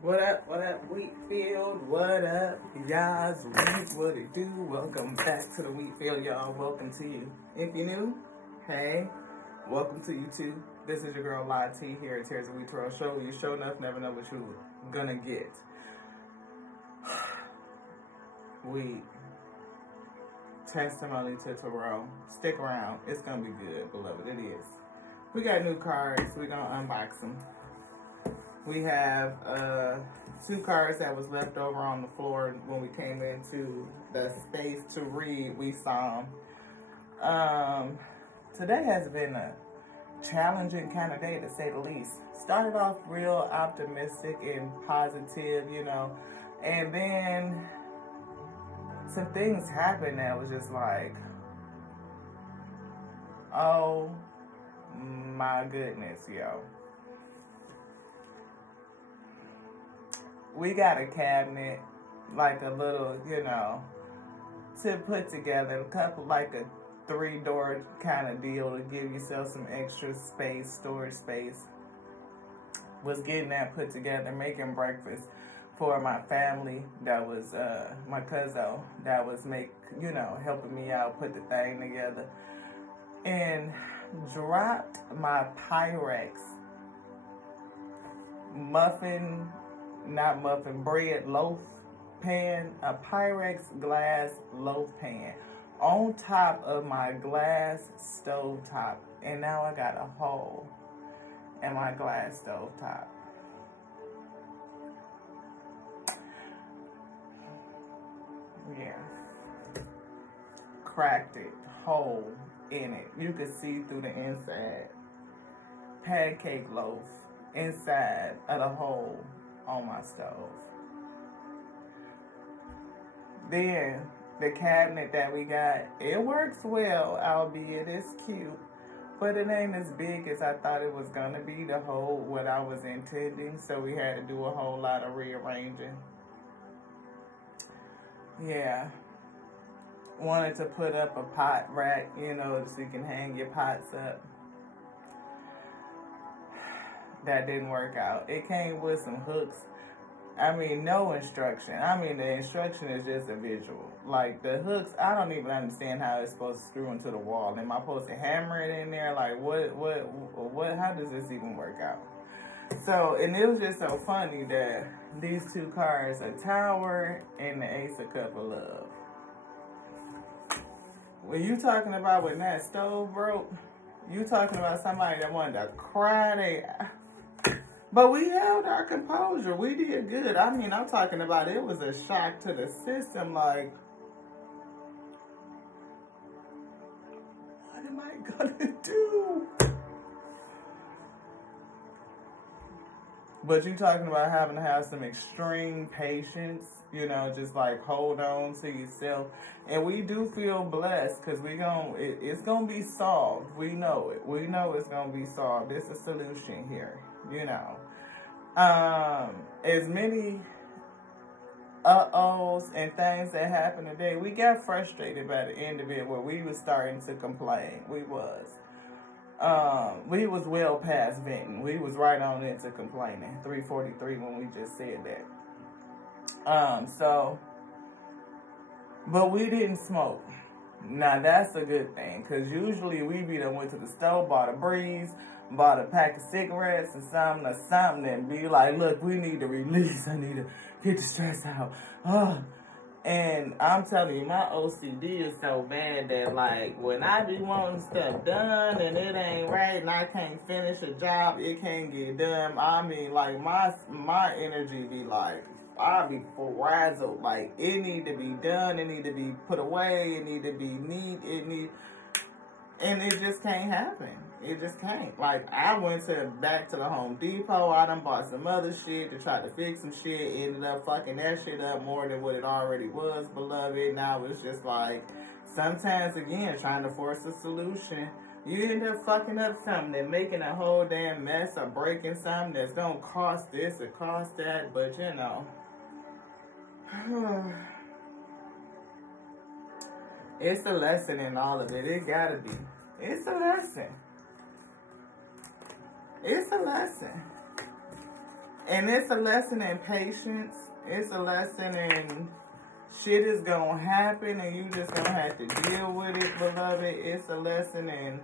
What up, Wheatfield? What up, y'all's Wheat? What it do? Welcome back to the Wheatfield, y'all. Welcome to you. If you're new, hey, welcome to you too. This is your girl, Lai T, here at Tears of Wheat Terrell Show. You show enough, never know what you're gonna get. Wheat. Testimony to Terrell. Stick around. It's gonna be good, beloved. It is. We got new cards. We're gonna unbox them. We have 2 cards that was left over on the floor when we came into the space to read. We saw them. Today has been a challenging kind of day, to say the least. Started off real optimistic and positive, you know, and then some things happened that was just like, oh my goodness, yo. We got a cabinet, like a little, you know, to put together, a couple, like a 3-door kind of deal to give yourself some extra space, storage space. Was getting that put together, making breakfast for my family. That was my cousin that was helping me out, put the thing together. And dropped my Pyrex bread loaf pan, a Pyrex glass loaf pan on top of my glass stove top. And now I got a hole in my glass stove top. Yeah. Cracked it, hole in it. You could see through the inside. Pancake loaf inside of the hole on my stove. Then the cabinet that we got, it works well, albeit it's cute, but it ain't as big as I thought it was gonna be to hold what I was intending, so we had to do a whole lot of rearranging. Yeah. Wanted to put up a pot rack, you know, so you can hang your pots up. That didn't work out. It came with some hooks. I mean, no instruction. I mean, the instruction is just a visual. Like, the hooks, I don't even understand how it's supposed to screw into the wall. Am I supposed to hammer it in there? Like, how does this even work out? So, and it was just so funny that these 2 cards, a Tower and the Ace of Cup of Love. When you talking about when that stove broke, you talking about somebody that wanted to cry But we held our composure. We did good. I mean, I'm talking about it was a shock to the system. Like, what am I gonna do? But you talking about having to have some extreme patience, you know, just like hold on to yourself. And we do feel blessed because it's gonna be solved. We know it. We know it's gonna be solved. There's a solution here, you know. As many uh-ohs and things that happened today, we got frustrated by the end of it where we was starting to complain. We was well past venting. We was right on into complaining. 3:43 when we just said that. But we didn't smoke. Now that's a good thing, because usually we be done went to the store, bought a breeze, bought a pack of cigarettes and something and be like, look, we need to release. I need to get the stress out. And I'm telling you, my OCD is so bad that, like, when I be wanting stuff done and it ain't right and I can't finish a job, it can't get done. I mean, like, my energy be like, I be frazzled. Like, it need to be done. It need to be put away. It need to be neat. And it just can't happen. It just can't. Like, I went back to the Home Depot. I done bought some other shit to try to fix some shit. Ended up fucking that shit up more than what it already was, beloved. Now it's just like, sometimes, again, trying to force a solution, you end up fucking up something and making a whole damn mess or breaking something that's gonna cost this or cost that. But, you know, it's a lesson in all of it. It gotta be. It's a lesson. It's a lesson. And it's a lesson in patience. It's a lesson in shit is gonna happen and you just gonna have to deal with it, beloved. It's a lesson in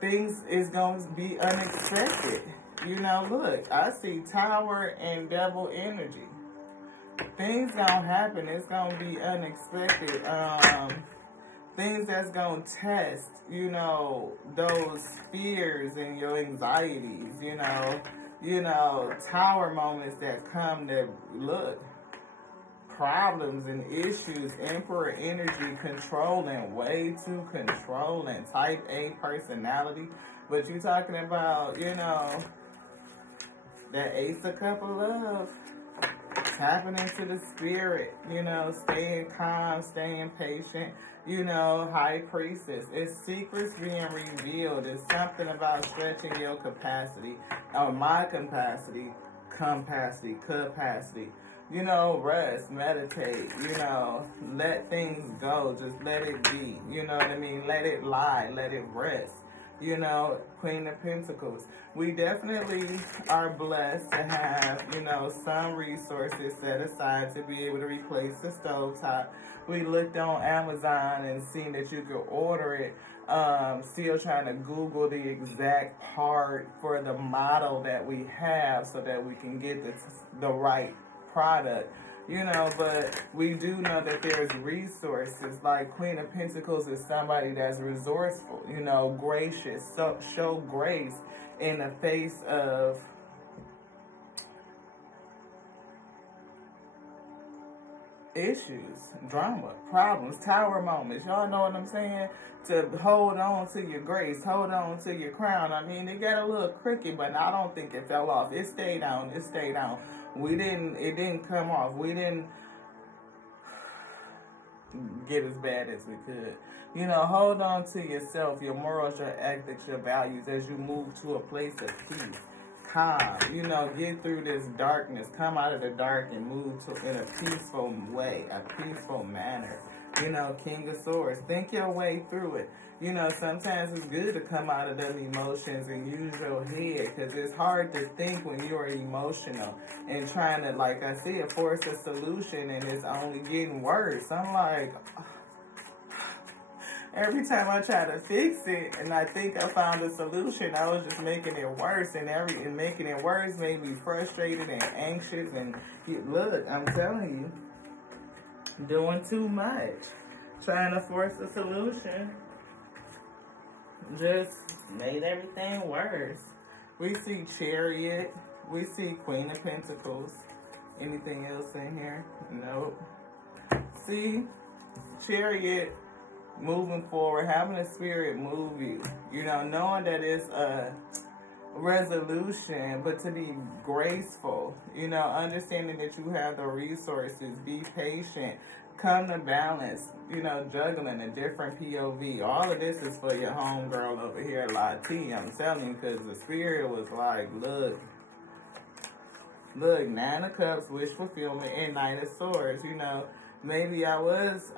things is gonna be unexpected. You know, look, I see Tower and Devil energy. Things gonna happen. It's gonna be unexpected. Things that's gonna test, you know, those fears and your anxieties, you know, Tower moments that come to look, problems and issues, Emperor energy, controlling, way too controlling, type A personality. But you talking about, you know, that Ace of Cup of Love, tapping into the spirit, you know, staying calm, staying patient, you know, High Priestess. It's secrets being revealed. It's something about stretching your capacity, or my capacity. You know, rest, meditate, you know, let things go. Just let it be. You know what I mean? Let it lie. Let it rest. You know, Queen of Pentacles. We definitely are blessed to have, you know, some resources set aside to be able to replace the stovetop. We looked on Amazon and seen that you could order it. Still trying to Google the exact part for the model that we have so that we can get the right product. You know, but we do know that there's resources. Like Queen of Pentacles is somebody that's resourceful, you know, gracious. So show grace in the face of issues, drama, problems, Tower moments. Y'all know what I'm saying? To hold on to your grace, hold on to your crown. I mean, it got a little crooked, but I don't think it fell off. It stayed on. It stayed on. It didn't come off. We didn't get as bad as we could. You know, hold on to yourself, your morals, your ethics, your values as you move to a place of peace, calm. You know, get through this darkness, come out of the dark and move in a peaceful way, a peaceful manner. You know, King of Swords, think your way through it. You know, sometimes it's good to come out of them emotions and use your head, because it's hard to think when you're emotional and trying to, like I said, force a solution and it's only getting worse. I'm like, every time I try to fix it and I think I found a solution, I was just making it worse, and making it worse made me frustrated and anxious. And look, I'm telling you, doing too much, trying to force a solution just made everything worse. We see Chariot. We see Queen of Pentacles. Anything else in here? Nope. See, Chariot, moving forward, having a spirit move you. You know, knowing that it's a resolution, but to be graceful. You know, understanding that you have the resources. Be patient. Come to balance, you know, juggling a different POV. All of this is for your homegirl over here, Lati. I'm telling you, because the spirit was like, look, Nine of Cups, wish fulfillment, and Knight of Swords. You know, maybe I was,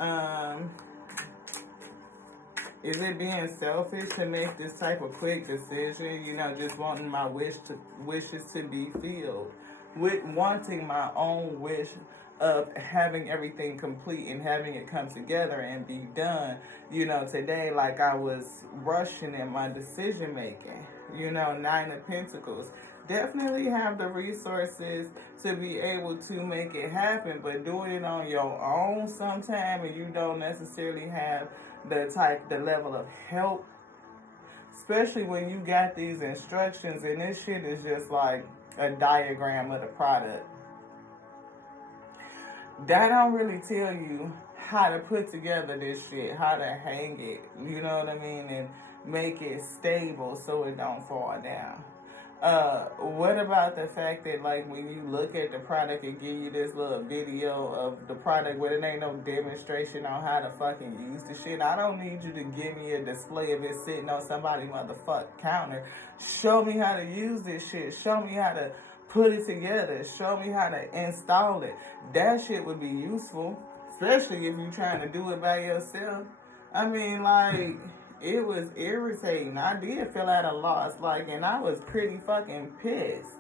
is it being selfish to make this type of quick decision? You know, just wanting my wishes to be filled. With wanting my own wish of having everything complete and having it come together and be done. You know, today, like I was rushing in my decision making. You know, Nine of Pentacles. Definitely have the resources to be able to make it happen, but doing it on your own sometime and you don't necessarily have the level of help, especially when you got these instructions and this shit is just like a diagram of the product. That don't really tell you how to put together this shit, how to hang it, you know what I mean, and make it stable so it don't fall down. What about the fact that, like, when you look at the product and give you this little video of the product where there ain't no demonstration on how to fucking use the shit? I don't need you to give me a display of it sitting on somebody's motherfucking counter. Show me how to use this shit. Show me how to put it together. Show me how to install it. That shit would be useful, especially if you're trying to do it by yourself. I mean, like, it was irritating. I did feel at a loss, like, and I was pretty fucking pissed.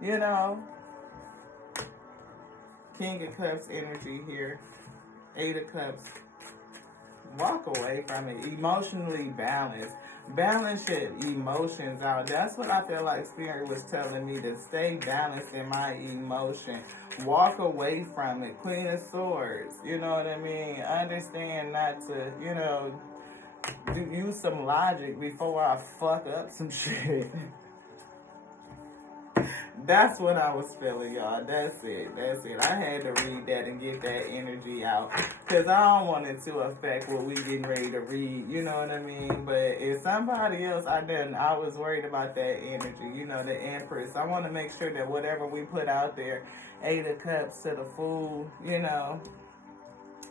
You know, King of Cups energy here. 8 of Cups. Walk away from it. Emotionally balanced. Balance your emotions out. That's what I feel like Spirit was telling me, to stay balanced in my emotion. Walk away from it. Queen of Swords. You know what I mean? Understand not to, you know, use some logic before I fuck up some shit. That's what I was feeling, y'all. That's it. That's it. I had to read that and get that energy out. Because I don't want it to affect what we getting ready to read. You know what I mean? But if somebody else, I was worried about that energy. You know, the Empress. I want to make sure that whatever we put out there, 8 of Cups to the Fool, you know,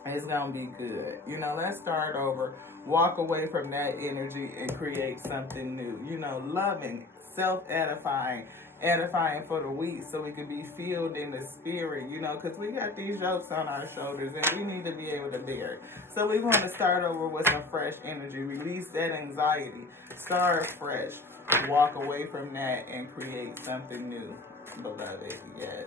it's going to be good. You know, let's start over. Walk away from that energy and create something new. You know, loving, self-edifying, edifying for the weak, so we can be filled in the spirit, you know, because we got these yokes on our shoulders and we need to be able to bear it. So we want to start over with some fresh energy, release that anxiety, start fresh, walk away from that and create something new, beloved. Yes.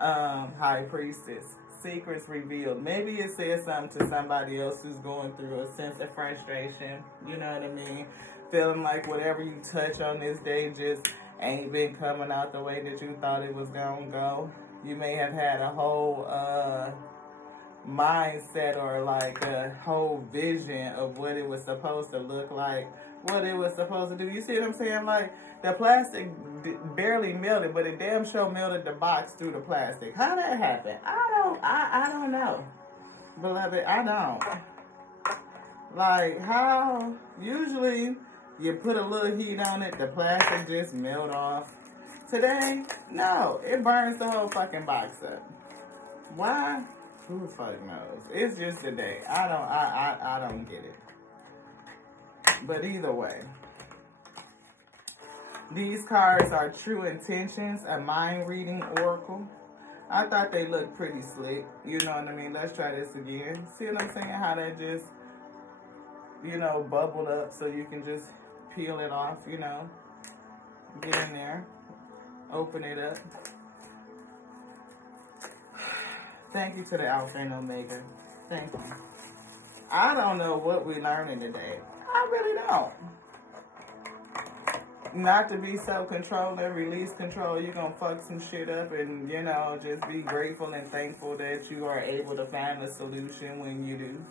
High Priestess, secrets revealed. Maybe it says something to somebody else who's going through a sense of frustration, you know what I mean, feeling like whatever you touch on this day just ain't been coming out the way that you thought it was gonna go. You may have had a whole mindset or like a whole vision of what it was supposed to look like, what it was supposed to do. You see what I'm saying? Like, the plastic barely melted, but it damn sure melted the box through the plastic. How that happened? I don't know, beloved. I don't. Like, how? Usually you put a little heat on it, the plastic just melt off. Today, no, it burns the whole fucking box up. Why? Who the fuck knows? It's just a day. I don't get it. But either way, these cards are True Intentions, a mind reading oracle. I thought they looked pretty slick. You know what I mean? Let's try this again. See what I'm saying? How that just, you know, bubbled up so you can just peel it off, you know. Get in there. Open it up. Thank you to the Alpha and Omega. Thank you. I don't know what we're learning today. I really don't. Not to be self-controlled and release control. You're going to fuck some shit up and, you know, just be grateful and thankful that you are able to find a solution when you do.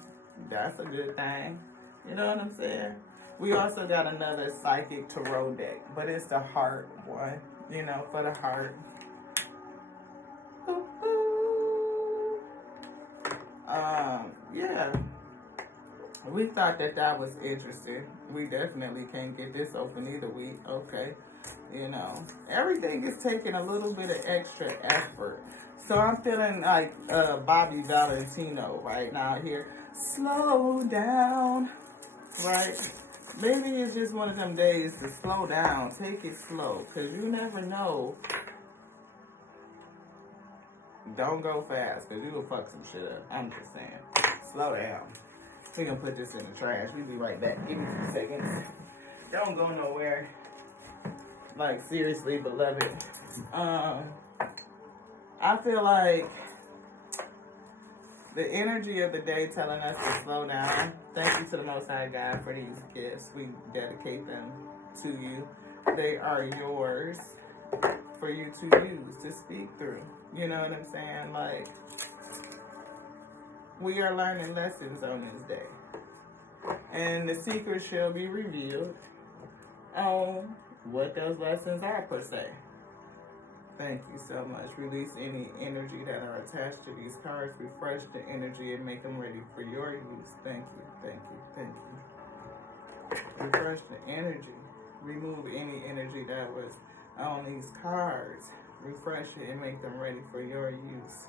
That's a good thing. You know what I'm saying? We also got another Psychic Tarot deck, but it's the heart one, you know, for the heart. Yeah. We thought that was interesting. We definitely can't get this open either week. Okay. You know, everything is taking a little bit of extra effort. So I'm feeling like Bobby Valentino right now here. Slow down. Right? Maybe it's just one of them days to slow down. Take it slow. Because you never know. Don't go fast. Because you will fuck some shit up. I'm just saying. Slow down. We're going to put this in the trash. We'll be right back. Give me 2 seconds. Don't go nowhere. Like, seriously, beloved. I feel like the energy of the day telling us to slow down. Thank you to the Most High God for these gifts. We dedicate them to you. They are yours for you to use, to speak through. You know what I'm saying? Like, we are learning lessons on this day. And the secret shall be revealed on what those lessons are, per se. Thank you so much. Release any energy that are attached to these cards. Refresh the energy and make them ready for your use. Thank you, thank you, thank you. Refresh the energy. Remove any energy that was on these cards. Refresh it and make them ready for your use.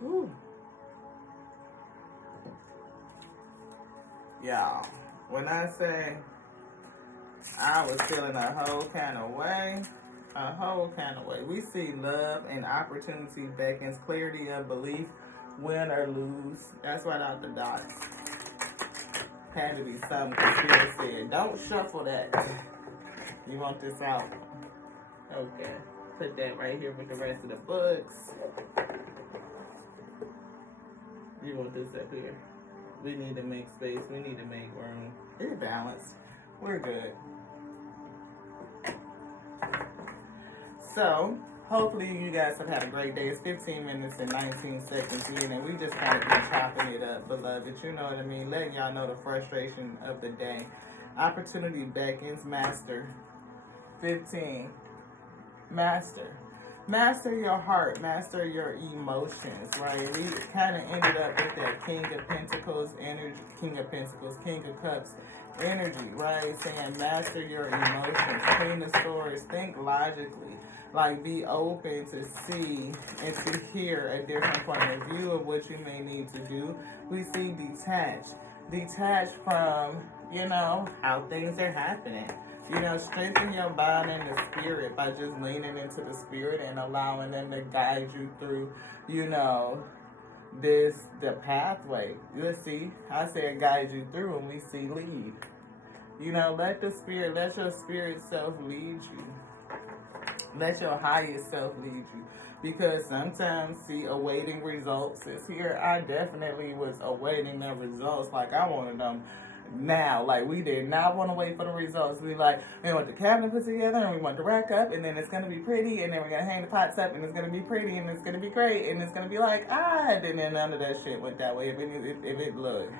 Whew. Y'all, when I say I was feeling a whole kind of way, we see love and opportunity beckons, clarity of belief, win or lose. That's right out the dots. Had to be something Spirit said. Don't shuffle that. You want this out? Okay. Put that right here with the rest of the books. You want this up here? We need to make space. We need to make room. It's balanced. We're good. So, hopefully you guys have had a great day. It's 15 minutes and 19 seconds in, and we just kind of been chopping it up, beloved. You know what I mean? Letting y'all know the frustration of the day. Opportunity beckons. Master. 15. Master. Master your heart. Master your emotions, right? We kind of ended up with that King of Pentacles energy, King of Pentacles, King of Cups energy, right? Saying master your emotions. Queen of Swords. Think logically. Like, be open to see and to hear a different point of view of what you may need to do. We see detach. Detach from, you know, how things are happening. You know, strengthen your body and the spirit by just leaning into the spirit and allowing them to guide you through, you know, the pathway. You'll see, I said guide you through, and we see lead. You know, let your spirit self lead you. Let your highest self lead you. Because sometimes, see, awaiting results is here. I definitely was awaiting the results. Like, I wanted them now. Like, we did not want to wait for the results. We want the cabinet put together, and we want the rack up, and then it's going to be pretty, and then we're going to hang the pots up, and it's going to be pretty, and it's going to be great, and it's going to be like, and then none of that shit went that way. If it looked.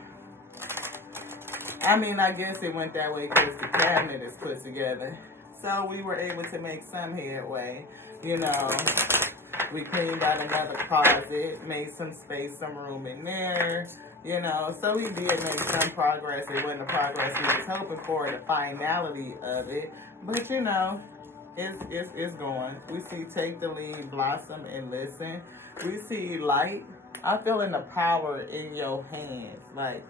I mean, I guess it went that way because the cabinet is put together. So we were able to make some headway. You know, we cleaned out another closet, made some space, some room in there. You know, so we did make some progress. It wasn't the progress we was hoping for, the finality of it. But, you know, it's going. We see take the lead, blossom, and listen. We see light. I'm feeling the power in your hands. Like,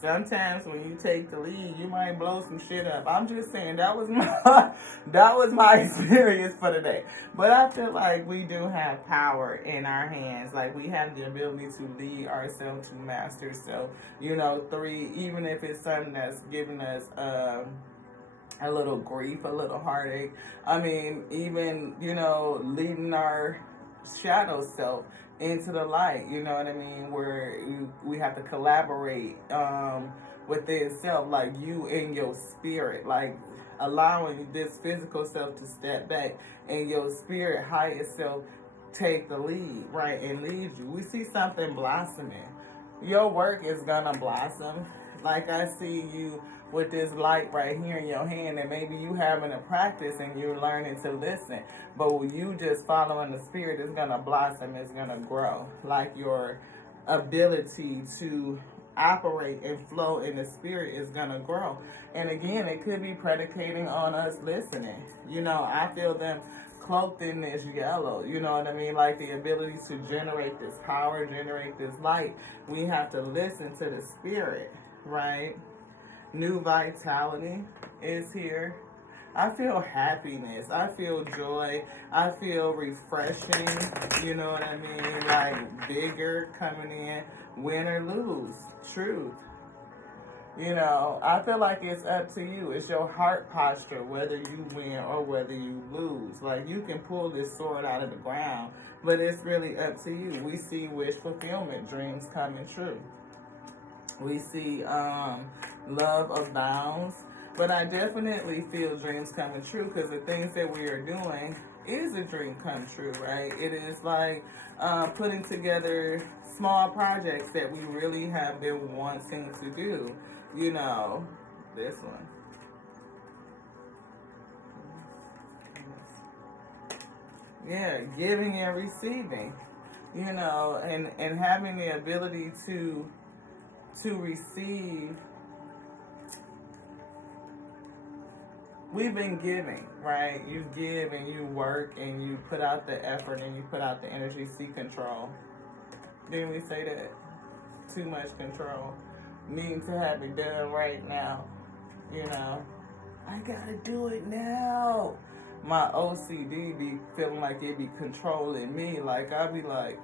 sometimes when you take the lead, you might blow some shit up. I'm just saying that was my experience for today. But I feel like we do have power in our hands. Like, we have the ability to lead ourselves, to master. So, you know, 3, even if it's something that's giving us a little grief, a little heartache. I mean, even, you know, leading our shadow self into the light, you know what I mean, where we have to collaborate within self, like you and your spirit, like allowing this physical self to step back and your spirit highest self take the lead, right, and lead you. We see something blossoming. Your work is gonna blossom. Like, I see you with this light right here in your hand, and maybe you having a practice and you're learning to listen, but when you just following the spirit, it's gonna blossom, it's gonna grow. Like, your ability to operate and flow in the spirit is gonna grow. And again, it could be predicating on us listening. You know, I feel them cloaked in this yellow, you know what I mean? Like, the ability to generate this power, generate this light. We have to listen to the spirit, right? New vitality is here. I feel happiness. I feel joy. I feel refreshing. You know what I mean? Like, vigor coming in. Win or lose. Truth. You know, I feel like it's up to you. It's your heart posture, whether you win or whether you lose. Like, you can pull this sword out of the ground, but it's really up to you. We see wish fulfillment, dreams coming true. We see love abounds, but I definitely feel dreams coming true, because the things that we are doing is a dream come true, right? It is like putting together small projects that we really have been wanting to do. You know, this one. Yeah, giving and receiving, you know, and having the ability to receive. We've been giving, right? You give and you work and you put out the effort and you put out the energy. See control. Didn't we say that? Too much control. Needing to have it done right now. You know, I gotta do it now. My OCD be feeling like it be controlling me. Like, I be like,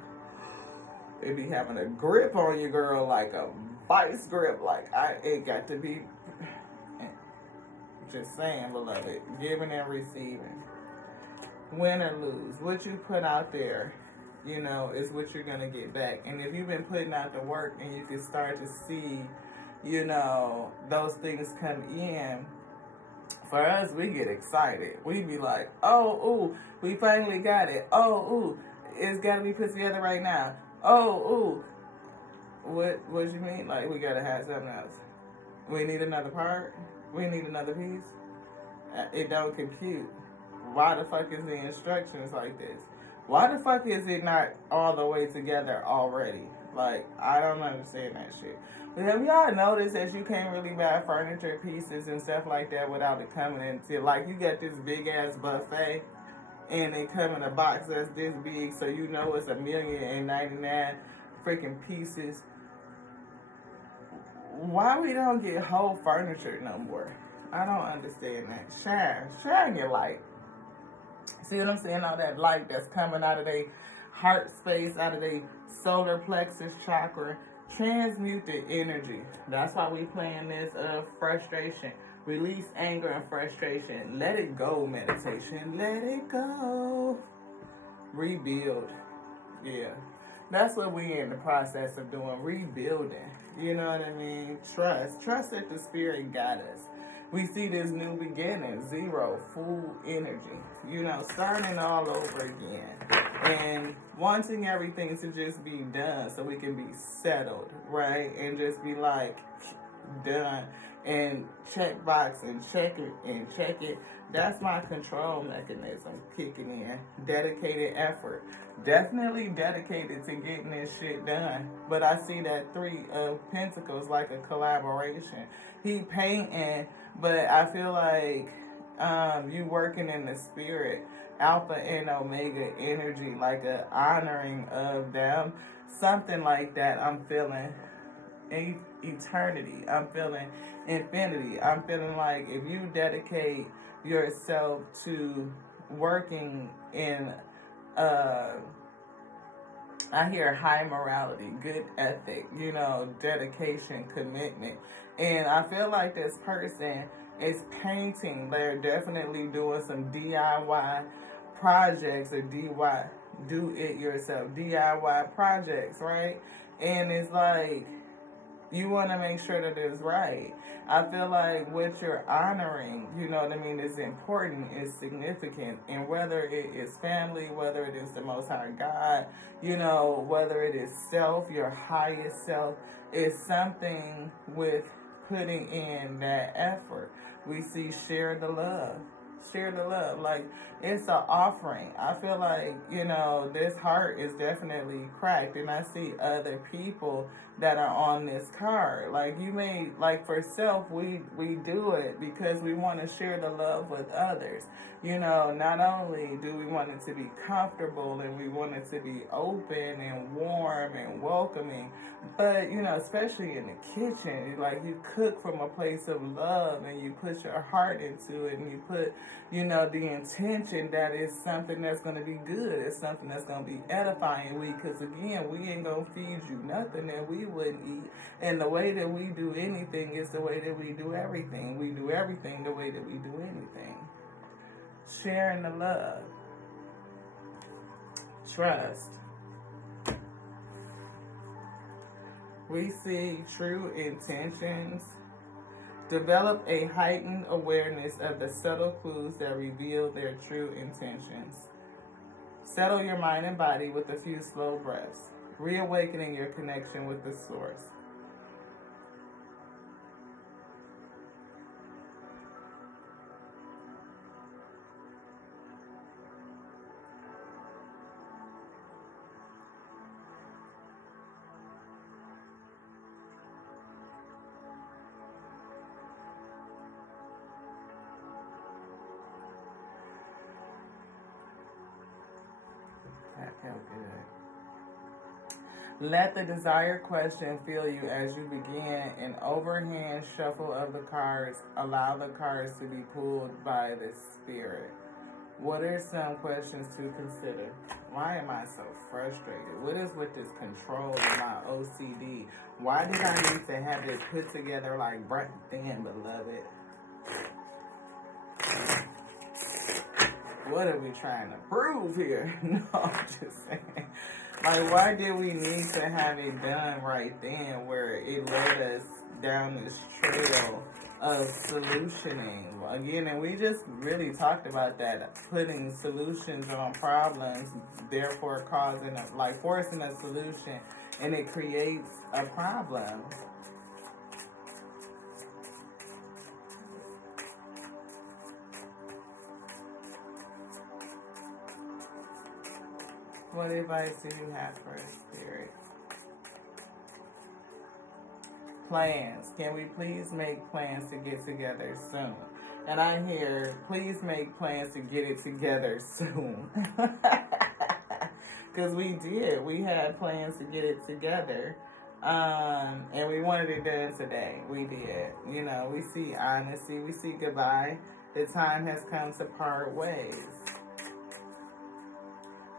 it be having a grip on you, girl, like a vice grip. Like, it got to be, just saying, beloved, giving and receiving. Win or lose, what you put out there, you know, is what you're going to get back. And if you've been putting out the work and you can start to see, you know, those things come in, for us, we get excited. We be like, oh, ooh, we finally got it. Oh, ooh, it's got to be put together right now. Oh, ooh. What you mean? Like, we got to have something else. We need another part? We need another piece? It don't compute. Why the fuck is the instructions like this? Why the fuck is it not all the way together already? Like, I don't understand that shit. But have y'all noticed that you can't really buy furniture pieces and stuff like that without it coming into, like, you got this big ass buffet and they come in a box that's this big, so you know it's 1,099 freaking pieces. Why we don't get whole furniture no more? I don't understand that. Shine your light. See what I'm saying? All that light that's coming out of their heart space, out of their solar plexus chakra. Transmute the energy. That's why we playing this frustration. Release anger and frustration. Let it go, meditation. Let it go. Rebuild. Yeah. That's what we in the process of doing. Rebuilding. You know what I mean? Trust that the spirit got us. We see this new beginning, zero, full energy, you know, starting all over again. And wanting everything to just be done so we can be settled, right? And just be like, done. And check box and check it and check it. That's my control mechanism kicking in. Dedicated effort. Definitely dedicated to getting this shit done. But I see that 3 of Pentacles like a collaboration. He painting, but I feel like you working in the spirit. Alpha and Omega energy, like a honoring of them. Something like that I'm feeling. Eternity. I'm feeling infinity. I'm feeling like if you dedicate yourself to working in I hear high morality, good ethic, you know, dedication, commitment. And I feel like this person is painting. They're definitely doing some DIY projects or do it yourself, DIY projects, right? And it's like, you want to make sure that it's right. I feel like what you're honoring, you know what I mean, is important, is significant. And whether it is family, whether it is the Most High God, you know, whether it is self, your highest self, is something with putting in that effort. We see share the love. Share the love. Like, it's an offering. I feel like, you know, this heart is definitely cracked. And I see other people that are on this card. Like, you may, like, for self, we do it because we want to share the love with others. You know, not only do we want it to be comfortable and we want it to be open and warm and welcoming, but, you know, especially in the kitchen, like, you cook from a place of love and you put your heart into it and you put, you know, the intention that it's something that's going to be good. It's something that's going to be edifying. Because, again, we ain't going to feed you nothing that we wouldn't eat. And the way that we do anything is the way that we do everything. We do everything the way that we do anything. Sharing the love. Trust. We see true intentions. Develop a heightened awareness of the subtle clues that reveal their true intentions. Settle your mind and body with a few slow breaths, reawakening your connection with the source. That felt good. Let the desired question fill you as you begin an overhand shuffle of the cards. Allow the cards to be pulled by the spirit. What are some questions to consider? Why am I so frustrated? What is with this control and my OCD? Why did I need to have it put together like right then, beloved? What are we trying to prove here? No, I'm just saying. Like, why did we need to have it done right then where it led us down this trail of solutioning? Again, and we just really talked about that, putting solutions on problems, therefore causing, like forcing a solution, and it creates a problem. What advice do you have for us, Spirit? Plans. Can we please make plans to get together soon? And I hear, please make plans to get it together soon. Because we did. We had plans to get it together. And we wanted it done today. We did. You know, we see honesty. We see goodbye. The time has come to part ways.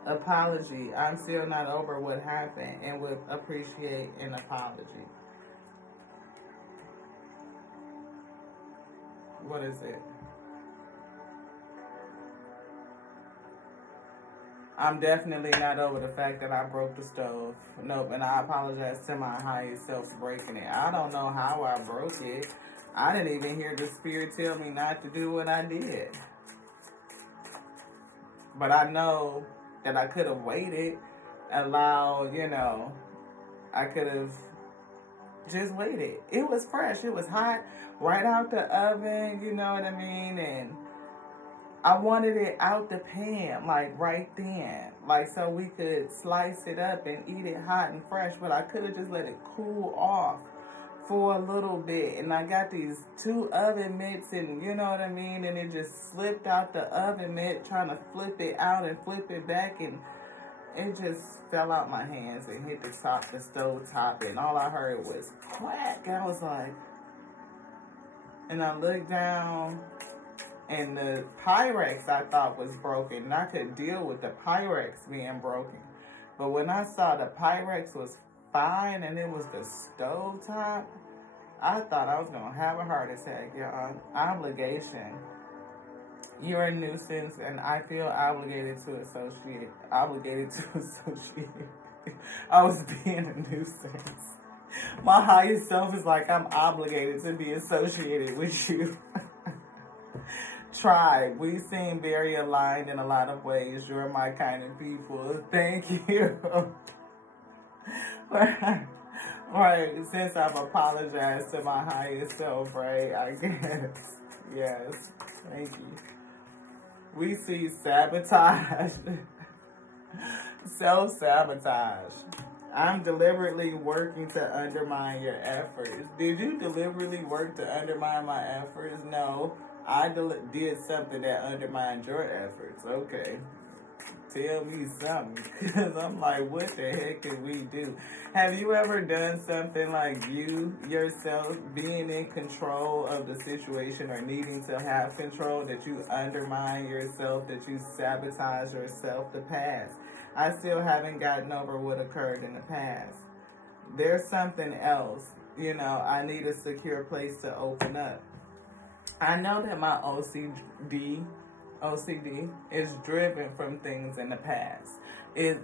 Apology. I'm still not over what happened and would appreciate an apology. What is it? I'm definitely not over the fact that I broke the stove. Nope, and I apologize to my highest self for breaking it. I don't know how I broke it. I didn't even hear the Spirit tell me not to do what I did. But I know that I could have waited, allowed, you know, I could have just waited. It was fresh. It was hot, right out the oven, you know what I mean? And I wanted it out the pan, like right then. Like so we could slice it up and eat it hot and fresh, but I could have just let it cool off for a little bit. And I got these 2 oven mitts and you know what I mean? And it just slipped out the oven mitt, trying to flip it out and flip it back, and it just fell out my hands and hit the stove top, and all I heard was quack. And I was like, and I looked down, and the Pyrex I thought was broken, and I could deal with the Pyrex being broken. But when I saw the Pyrex was fine and it was the stove top, I thought I was going to have a heart attack, y'all. Obligation. You're a nuisance, and I feel obligated to associate. I was being a nuisance. My highest self is like, I'm obligated to be associated with you. Tribe, we seem very aligned in a lot of ways. You're my kind of people. Thank you. Right, since I've apologized to my highest self, right, I guess. Yes, thank you. We see sabotage. Self-sabotage. I'm deliberately working to undermine your efforts. Did you deliberately work to undermine my efforts? No, I did something that undermined your efforts. Okay. Tell me something, because I'm like, what the heck can we do? Have you ever done something like you, yourself, being in control of the situation or needing to have control, that you undermine yourself, that you sabotage yourself? The past. I still haven't gotten over what occurred in the past. There's something else. You know, I need a secure place to open up. I know that my OCD is driven from things in the past. It's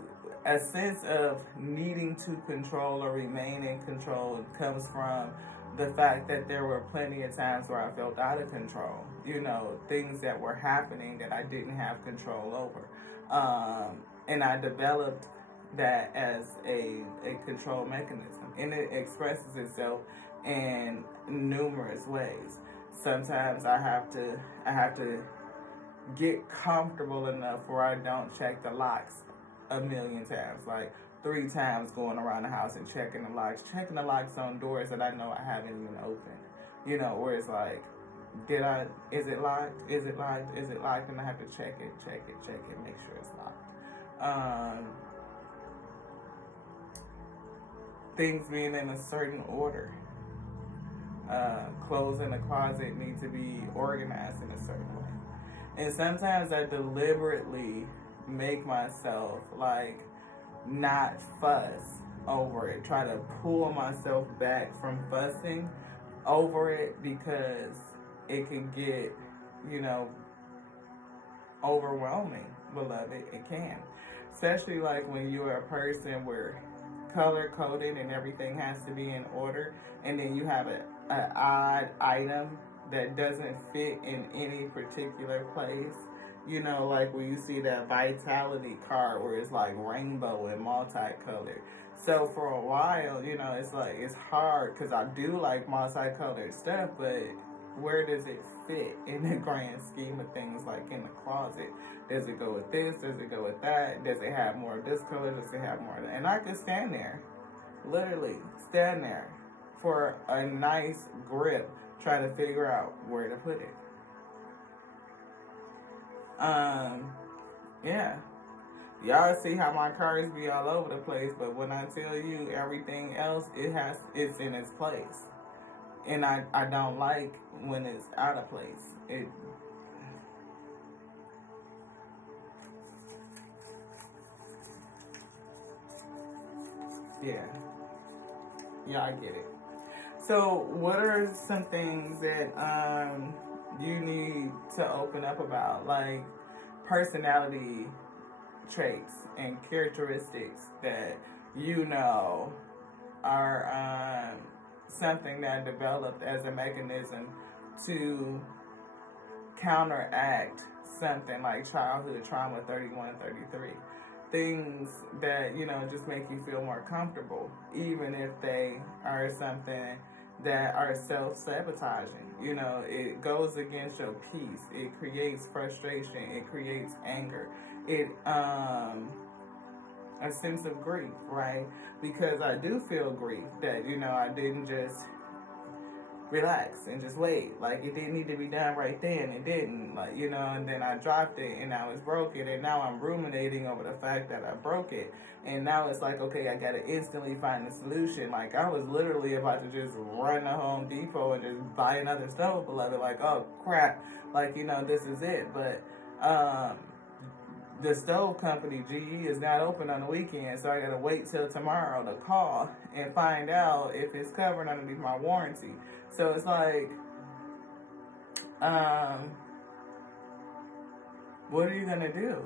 a sense of needing to control or remain in control comes from the fact that there were plenty of times where I felt out of control. You know, things that were happening that I didn't have control over. And I developed that as a control mechanism. And it expresses itself in numerous ways. Sometimes I have to get comfortable enough where I don't check the locks a million times, like 3 times going around the house and checking the locks on doors that I know I haven't even opened. You know, where it's like, is it locked? Is it locked? Is it locked? And I have to check it, make sure it's locked. Things being in a certain order. Clothes in the closet need to be organized in a certain way. And sometimes I deliberately make myself like not fuss over it, try to pull myself back from fussing over it, because it can get, you know, overwhelming, beloved. It can. Especially like when you're a person where color coded and everything has to be in order, and then you have an odd item that doesn't fit in any particular place. You know, like when you see that Vitality card where it's like rainbow and multicolored. So for a while, you know, it's like, it's hard because I do like multicolored stuff, but where does it fit in the grand scheme of things, like in the closet? Does it go with this? Does it go with that? Does it have more of this color? Does it have more of that? And I could stand there, literally stand there for a nice grip, trying to figure out where to put it. Yeah. Y'all see how my cards be all over the place, but when I tell you everything else, it's in its place. And I don't like when it's out of place. Yeah. Yeah, I get it. So what are some things that you need to open up about, like personality traits and characteristics that you know are something that developed as a mechanism to counteract something like childhood trauma 31, 33. Things that, you know, just make you feel more comfortable, even if they are something that are self-sabotaging. You know, it goes against your peace. It creates frustration. It creates anger. It, a sense of grief, right? Because I do feel grief that, you know, I didn't just relax and just wait. Like, it didn't need to be done right then. It didn't, like, you know, and then I dropped it and now it's broken, and now I'm ruminating over the fact that I broke it. And now it's like, okay, I gotta instantly find a solution. Like, I was literally about to just run to Home Depot and just buy another stove, beloved. Like, oh crap, like, you know, this is it. But the stove company, GE, is not open on the weekend, so I gotta wait till tomorrow to call and find out if it's covered underneath my warranty. So it's like, what are you gonna do?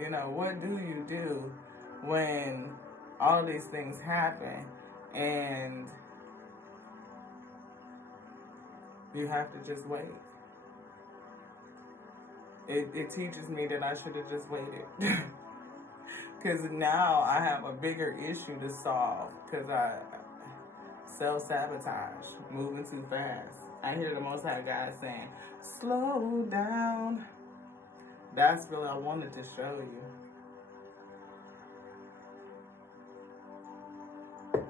You know, what do you do when all these things happen and you have to just wait? It teaches me that I should have just waited. Because now I have a bigger issue to solve, because I self-sabotage, moving too fast. I hear the Most High God saying, slow down. That's what I wanted to show you.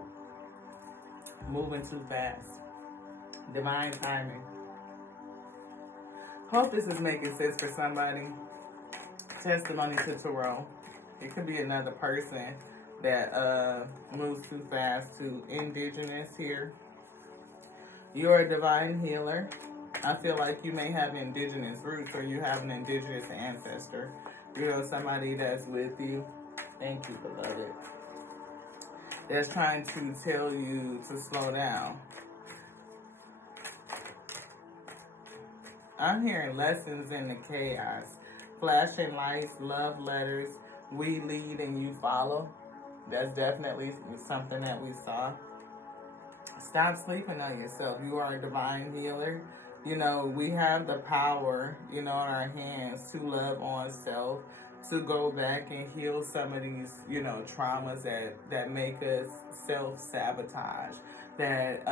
Moving too fast. Divine timing. Hope this is making sense for somebody. Testimony to Tarot. It could be another person that moves too fast. To Indigenous here. You're a divine healer. I feel like you may have indigenous roots, or you have an indigenous ancestor. You know, somebody that's with you. Thank you, beloved. That's trying to tell you to slow down. I'm hearing lessons in the chaos. Flashing lights, love letters. We lead and you follow. That's definitely something that we saw. Stop sleeping on yourself. You are a divine healer. You know, we have the power, you know, in our hands to love on self, to go back and heal some of these, you know, traumas that make us self-sabotage, that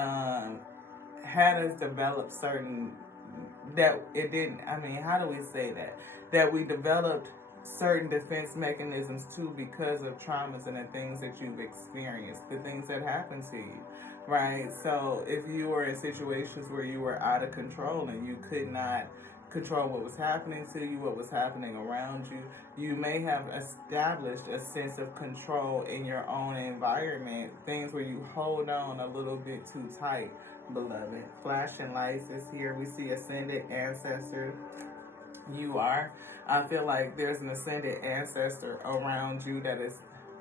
had us develop certain, that it didn't, I mean, how do we say that? That we developed certain defense mechanisms too because of traumas and the things that you've experienced, the things that happened to you, right? So if you were in situations where you were out of control and you could not control what was happening to you, what was happening around you, you may have established a sense of control in your own environment, things where you hold on a little bit too tight, beloved. Flashing lights is here. We see ascended ancestors. you are. I feel like there's an ascended ancestor around you that is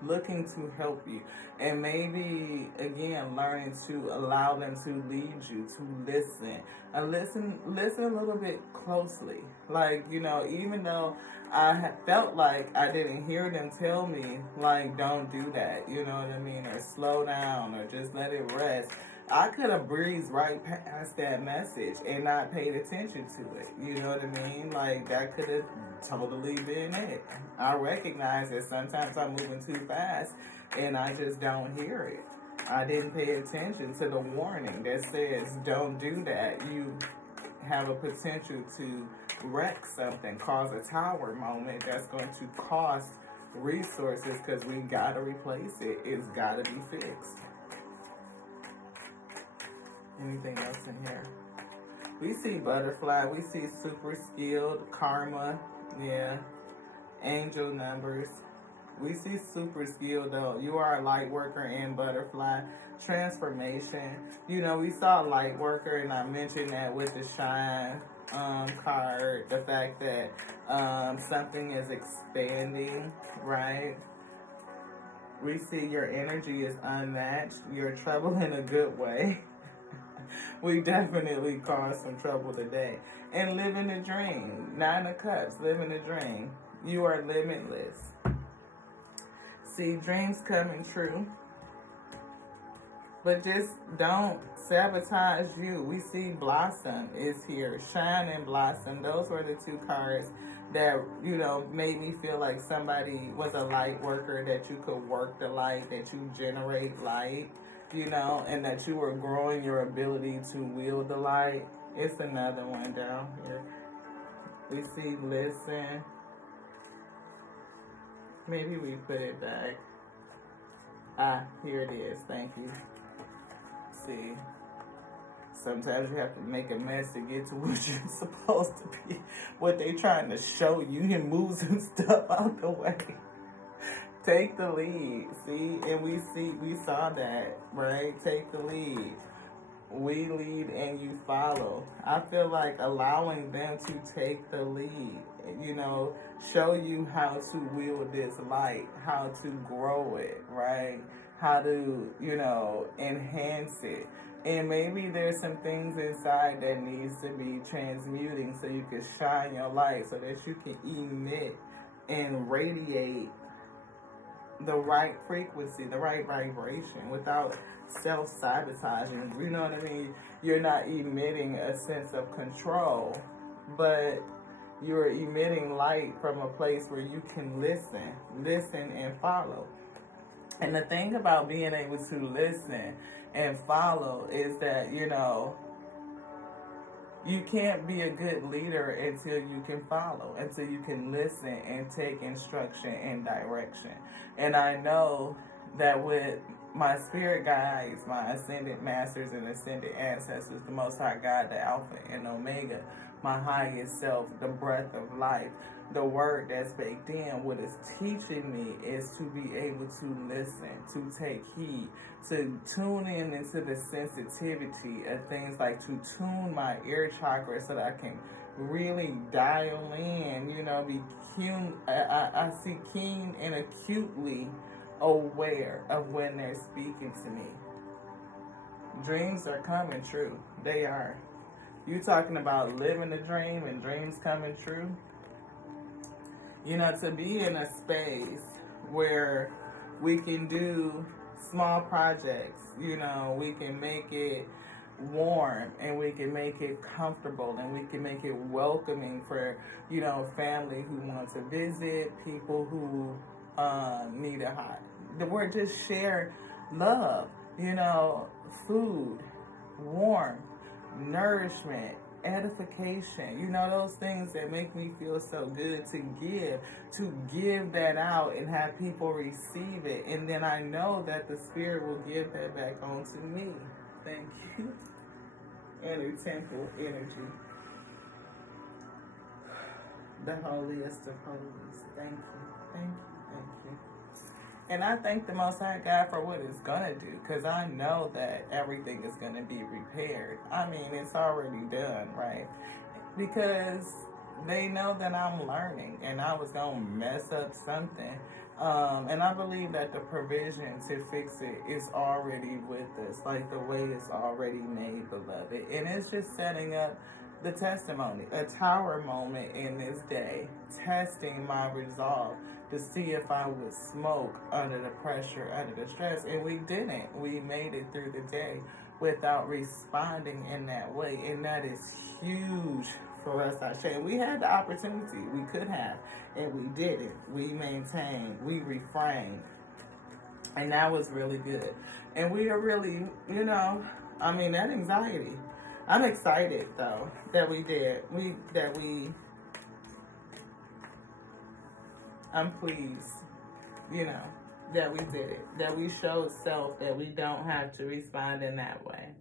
looking to help you, and maybe again learning to allow them to lead you, to listen and listen a little bit closely. Like, you know, even though I felt like I didn't hear them tell me, like, don't do that, you know what I mean, or slow down, or just let it rest. I could have breezed right past that message and not paid attention to it. You know what I mean? Like, that could have totally been it. I recognize that sometimes I'm moving too fast and I just don't hear it. I didn't pay attention to the warning that says, don't do that. You have a potential to wreck something, cause a tower moment that's going to cost resources, because we got to replace it. It's got to be fixed. Anything else in here? We see butterfly. We see super skilled, karma. Yeah. Angel numbers. We see super skilled though. You are a light worker and butterfly. Transformation. You know, we saw light worker, and I mentioned that with the shine card. The fact that something is expanding, right? We see your energy is unmatched. You're trouble in a good way. We definitely caused some trouble today. And living the dream. 9 of Cups, living the dream. You are limitless. See, dreams coming true. But just don't sabotage you. We see blossom is here. Shine and blossom. Those were the 2 cards that, you know, made me feel like somebody was a light worker, that you could work the light, that you generate light, you know, and that you were growing your ability to wield the light. It's another one down here. We see listen. Maybe we put it back. Ah, here it is. Thank you. See, sometimes you have to make a mess to get to what you're supposed to be, what they trying to show you, and move some stuff out the way. Take the lead, see, and we saw that, right? Take the lead. We lead and you follow. I feel like allowing them to take the lead, you know, show you how to wield this light, how to grow it, right? How to, you know, enhance it. And maybe there's some things inside that needs to be transmuting so you can shine your light, so that you can emit and radiate the right frequency, the right vibration without self-sabotaging. You know what I mean? You're not emitting a sense of control, but you're emitting light from a place where you can listen and follow. And the thing about being able to listen and follow is that, you know, you can't be a good leader until you can follow, until you can listen and take instruction and direction. And I know that with my spirit guides, my ascended masters and ascended ancestors, the Most High God, the Alpha and Omega, my highest self, the breath of life, the word that's baked in, what it's teaching me is to be able to listen, to take heed, to tune in into the sensitivity of things, like to tune my ear chakra so that I can really dial in, you know, be keen. I see keen and acutely aware of when they're speaking to me. Dreams are coming true. They are. You talking about living the dream and dreams coming true? You know, to be in a space where we can do small projects, you know, we can make it warm and we can make it comfortable and we can make it welcoming for, you know, family who want to visit, people who need a hot. The word just share love, you know, food, warmth, nourishment, edification, you know, those things that make me feel so good to give that out and have people receive it. And then I know that the Spirit will give that back on to me. Thank you. Inner temple energy. The holiest of holies. Thank you. Thank you. Thank you. And I thank the Most High God for what it's going to do, because I know that everything is going to be repaired. I mean, it's already done, right? Because they know that I'm learning and I was going to mess up something. And I believe that the provision to fix it is already with us, like the way it's already made, beloved. And it's just setting up the testimony, a tower moment in this day, testing my resolve to see if I would smoke under the pressure, under the stress. And we didn't. We made it through the day without responding in that way. And that is huge for us, I say. We had the opportunity. We could have, and we didn't. We maintained. We refrained. And that was really good. And we are really, I mean, that anxiety. I'm excited, though, that we did. I'm pleased, that we did it. That we showed self that we don't have to respond in that way.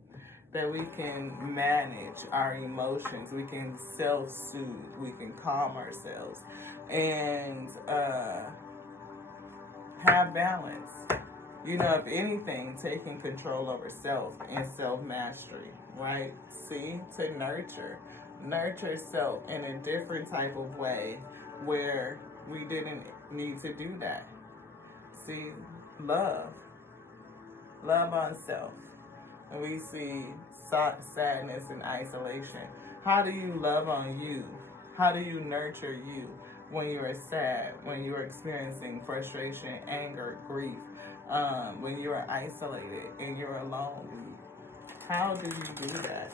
That we can manage our emotions. We can self-soothe. We can calm ourselves. And have balance. If anything, taking control over self and self-mastery, right? See, to nurture self in a different type of way where we didn't need to do that. See, love on self. And we see sadness and isolation. How do you love on you? How do you nurture you when you are sad, when you are experiencing frustration, anger, grief, when you are isolated and you're alone? How do you do that?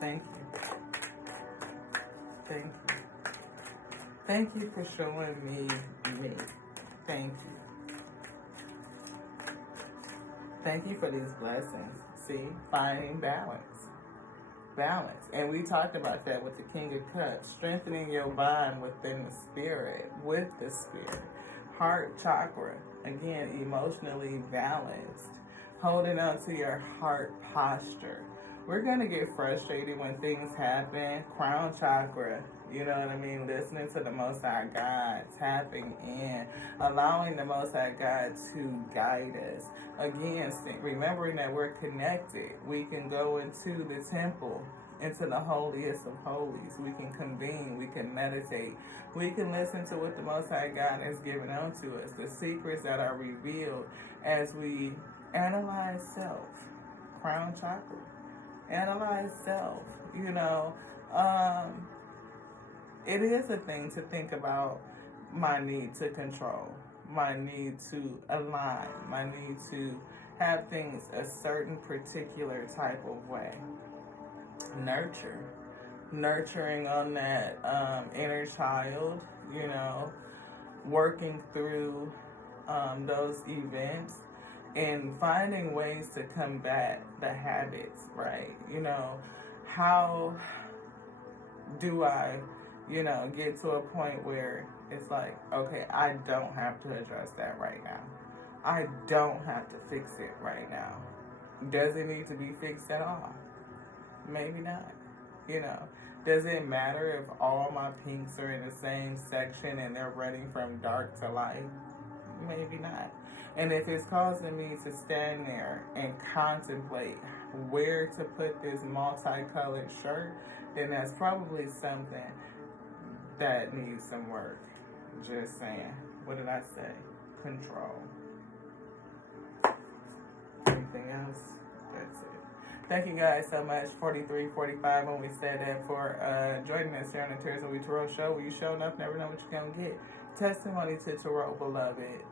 Thank you. Thank you. Thank you for showing me. Thank you. Thank you for these blessings. See, finding balance. And we talked about that with the King of Cups. Strengthening your bond within the spirit, with the spirit. Heart chakra. Again, emotionally balanced. Holding on to your heart posture. We're going to get frustrated when things happen. Crown chakra, you know what I mean? Listening to the Most High God, tapping in, allowing the Most High God to guide us. Again, remembering that we're connected. We can go into the temple, into the holiest of holies. We can convene. We can meditate. We can listen to what the Most High God has given unto us, the secrets that are revealed as we analyze self. Crown chakra. Analyze self, it is a thing to think about my need to control, my need to align, my need to have things a certain particular type of way. Nurturing on that inner child, working through those events. And finding ways to combat the habits, right? How do I, get to a point where it's like, okay, I don't have to address that right now. I don't have to fix it right now. Does it need to be fixed at all? Maybe not. Does it matter if all my pinks are in the same section and they're running from dark to light? Maybe not. And if it's causing me to stand there and contemplate where to put this multicolored shirt, then that's probably something that needs some work. Just saying. What did I say? Control. Anything else? That's it. Thank you guys so much. 4345 when we said that for joining us here on the Tears of We Tarot show. Where you showing up, never know what you're going to get. Testimony to Tarot, beloved,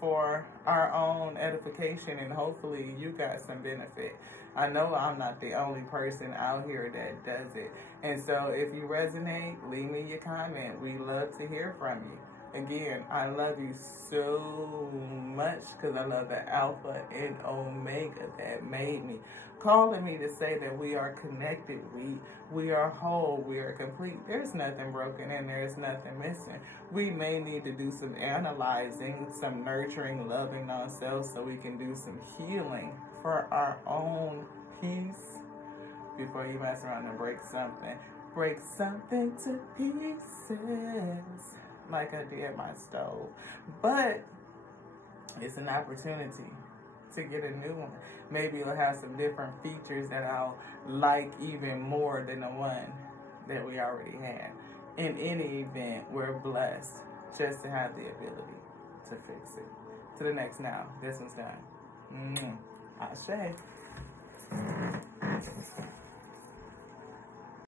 for our own edification, and hopefully you got some benefit. I know I'm not the only person out here that does it. And so if you resonate, leave me your comment. We love to hear from you. Again, I love you so much because I love the Alpha and Omega that made me. Calling me to say that we are connected, we are whole, we are complete. There's nothing broken and there's nothing missing. We may need to do some analyzing, some nurturing, loving ourselves so we can do some healing for our own peace before you mess around and break something. Break something to pieces like I did my stove. But it's an opportunity to get a new one. Maybe it'll have some different features that I'll like even more than the one that we already had. In any event, we're blessed just to have the ability to fix it. To the next now. This one's done. Ashe.